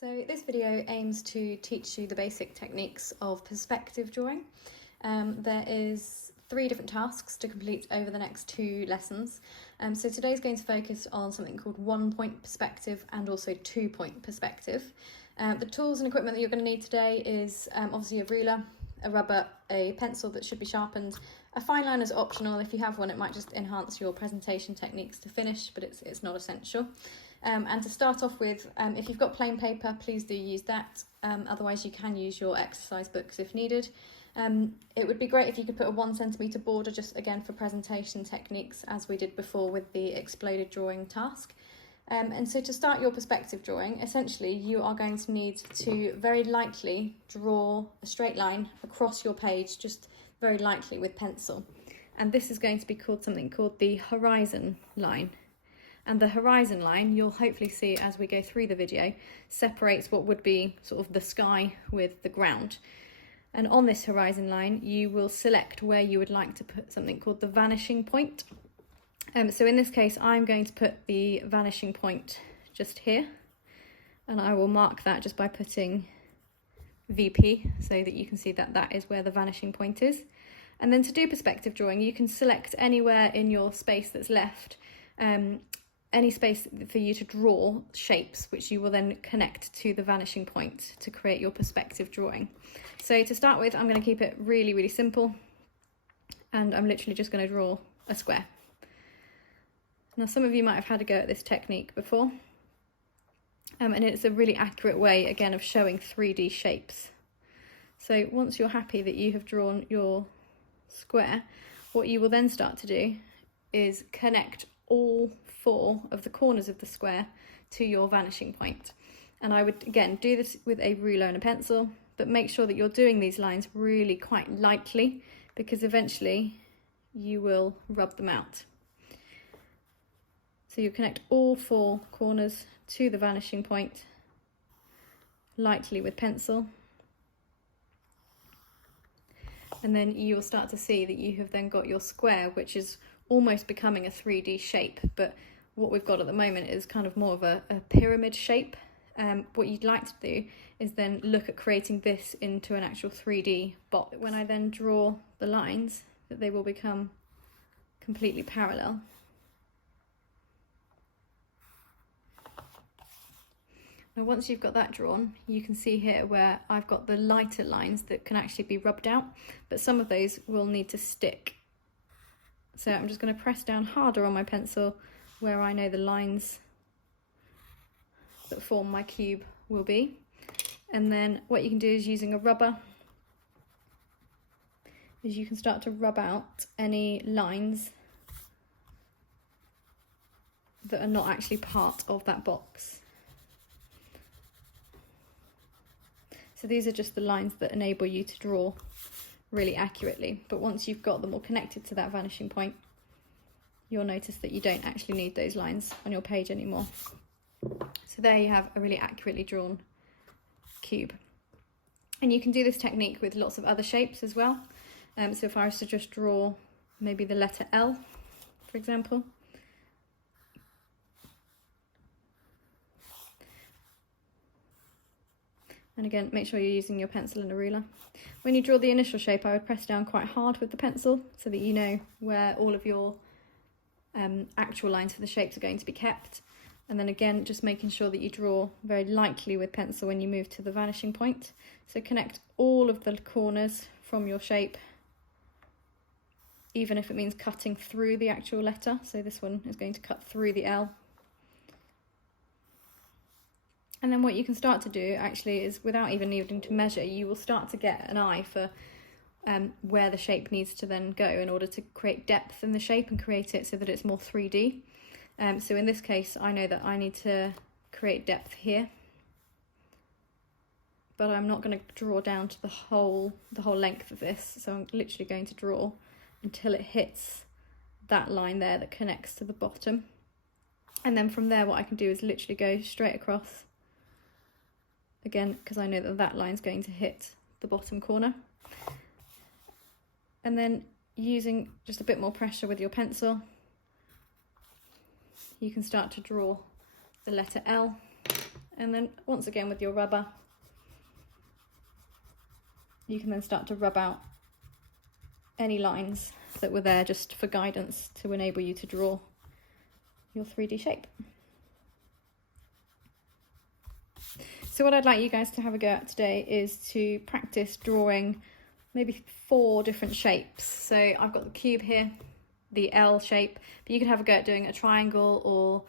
So this video aims to teach you the basic techniques of perspective drawing. There is 3 different tasks to complete over the next 2 lessons. So today's going to focus on something called 1-point perspective and also 2-point perspective. The tools and equipment that you're going to need today is obviously a ruler, a rubber, a pencil that should be sharpened. A fine line is optional. If you have one, it might just enhance your presentation techniques to finish, but it's not essential. And to start off with, if you've got plain paper, please do use that. Otherwise you can use your exercise books if needed. It would be great if you could put a 1 centimetre border, just again for presentation techniques, as we did before with the exploded drawing task. And so to start your perspective drawing, essentially you are going to need to very lightly draw a straight line across your page, just very lightly with pencil. And this is going to be called something called the horizon line. And the horizon line, you'll hopefully see as we go through the video, separates what would be sort of the sky with the ground. And on this horizon line, you will select where you would like to put something called the vanishing point. So in this case, I'm going to put the vanishing point just here, and I will mark that just by putting VP so that you can see that that is where the vanishing point is. And then to do perspective drawing, you can select anywhere in your space that's left, any space for you to draw shapes, which you will then connect to the vanishing point to create your perspective drawing. So to start with, I'm going to keep it really, really simple, and I'm literally just going to draw a square. Now, some of you might have had a go at this technique before, and it's a really accurate way, again, of showing 3D shapes. So once you're happy that you have drawn your square, what you will then start to do is connect all 4 of the corners of the square to your vanishing point. And I would, again, do this with a ruler and a pencil, but make sure that you're doing these lines really quite lightly, because eventually you will rub them out. So you connect all 4 corners to the vanishing point lightly with pencil. And then you will start to see that you have then got your square, which is almost becoming a 3D shape, but what we've got at the moment is kind of more of a pyramid shape. What you'd like to do is then look at creating this into an actual 3D box. When I then draw the lines, that they will become completely parallel. Now once you've got that drawn, you can see here where I've got the lighter lines that can actually be rubbed out, but some of those will need to stick. So I'm just going to press down harder on my pencil where I know the lines that form my cube will be. And then what you can do is, using a rubber, is you can start to rub out any lines that are not actually part of that box. So these are just the lines that enable you to draw really accurately, but once you've got them all connected to that vanishing point, you'll notice that you don't actually need those lines on your page anymore. So there you have a really accurately drawn cube. And you can do this technique with lots of other shapes as well. So if I was to just draw maybe the letter L, for example, and again, make sure you're using your pencil and a ruler. When you draw the initial shape, I would press down quite hard with the pencil so that you know where all of your actual lines for the shapes are going to be kept. And then again, just making sure that you draw very lightly with pencil when you move to the vanishing point. So connect all of the corners from your shape, even if it means cutting through the actual letter. So this one is going to cut through the L. And then what you can start to do actually is, without even needing to measure, you will start to get an eye for where the shape needs to then go in order to create depth in the shape and create it so that it's more 3D. So in this case, I know that I need to create depth here, but I'm not going to draw down to the whole length of this. So I'm literally going to draw until it hits that line there that connects to the bottom. And then from there, what I can do is literally go straight across. Again, because I know that that line's going to hit the bottom corner. And then using just a bit more pressure with your pencil, you can start to draw the letter L And then once again with your rubber, you can then start to rub out any lines that were there just for guidance to enable you to draw your 3D shape. So what I'd like you guys to have a go at today is to practice drawing maybe 4 different shapes. So I've got the cube here, the L shape, but you could have a go at doing a triangle, or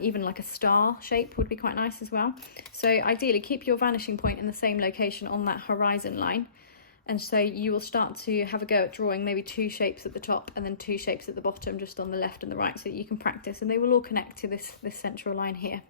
even like a star shape would be quite nice as well. So ideally keep your vanishing point in the same location on that horizon line. And so you will start to have a go at drawing maybe 2 shapes at the top and then 2 shapes at the bottom, just on the left and the right, so that you can practice, and they will all connect to this central line here.